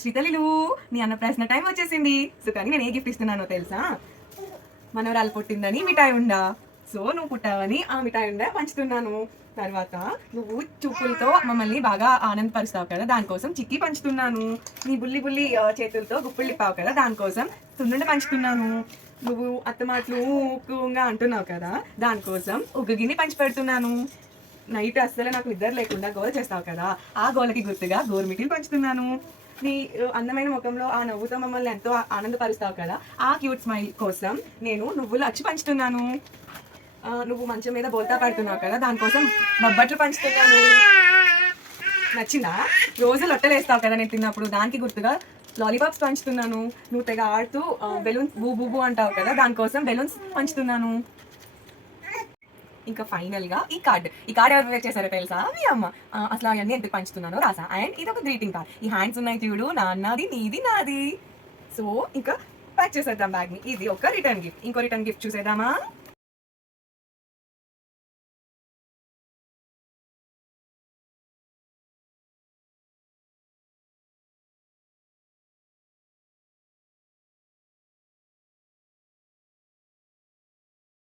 శ్రీతలిలు, నీ అన్న ప్రశ్న టైం వచ్చేసింది. సో కానీ నేను ఏ గిఫ్ట్ ఇస్తున్నానో తెలుసా? మనవరాలు పుట్టిందని మిఠాయి ఉండా. సో నువ్వు పుట్టావని ఆ మిఠాయి ఉండా పంచుతున్నాను. తర్వాత నువ్వు చూపులతో మమ్మల్ని బాగా ఆనందపరుస్తావు కదా, దానికోసం చిక్కి పంచుతున్నాను. నీ బుల్లి బుల్లి చేతులతో గుప్పులు ఇప్పావు కదా, దానికోసం సున్నుండ పంచుతున్నాను. నువ్వు అత్తమాటలు ఊకుగా అంటున్నావు కదా, దానికోసం ఉగ్గుగిని పంచి పెడుతున్నాను. నైట్ అస్సలు నాకు నిద్ర లేకుండా గోల చేస్తావు కదా, ఆ గోలకి గుర్తుగా గోరుమిటీలు పంచుతున్నాను. నీ అందమైన ముఖంలో ఆ నవ్వుతో మమ్మల్ని ఎంతో ఆనందపరుస్తావు కదా, ఆ క్యూట్ స్మైల్ కోసం నేను నువ్వులు అచ్చి పంచుతున్నాను. నువ్వు మంచం మీద బోల్తా పడుతున్నావు కదా, దానికోసం బొబ్బట్లు పంచుతున్నాను. నచ్చిందా? రోజు లొట్టలు వేస్తావు కదా నేను తిన్నప్పుడు, దానికి గుర్తుగా లాలీపాప్స్ పంచుతున్నాను. నువ్వు తెగ ఆడుతూ బెలూన్స్ బూ బూ బూ అంటావు కదా, దానికోసం బెలూన్స్ పంచుతున్నాను. ఇంకా ఫైనల్గా ఈ కార్డ్ ఎవరు వేర్ చేశారో తెలుసా? మీ అమ్మ. అసలు అవన్నీ ఎందుకు పంచుతున్నానో రాసా. అండ్ ఇది ఒక గ్రీటింగ్ కార్డ్. ఈ హ్యాండ్స్ ఉన్నాయి చూడు, నాన్నది నీది నాది. సో ఇంకా ప్యాక్ చేసేద్దాం బ్యాగ్ని. ఇది ఒక రిటర్న్ గిఫ్ట్. ఇంకో రిటర్న్ గిఫ్ట్ చూసేద్దామా?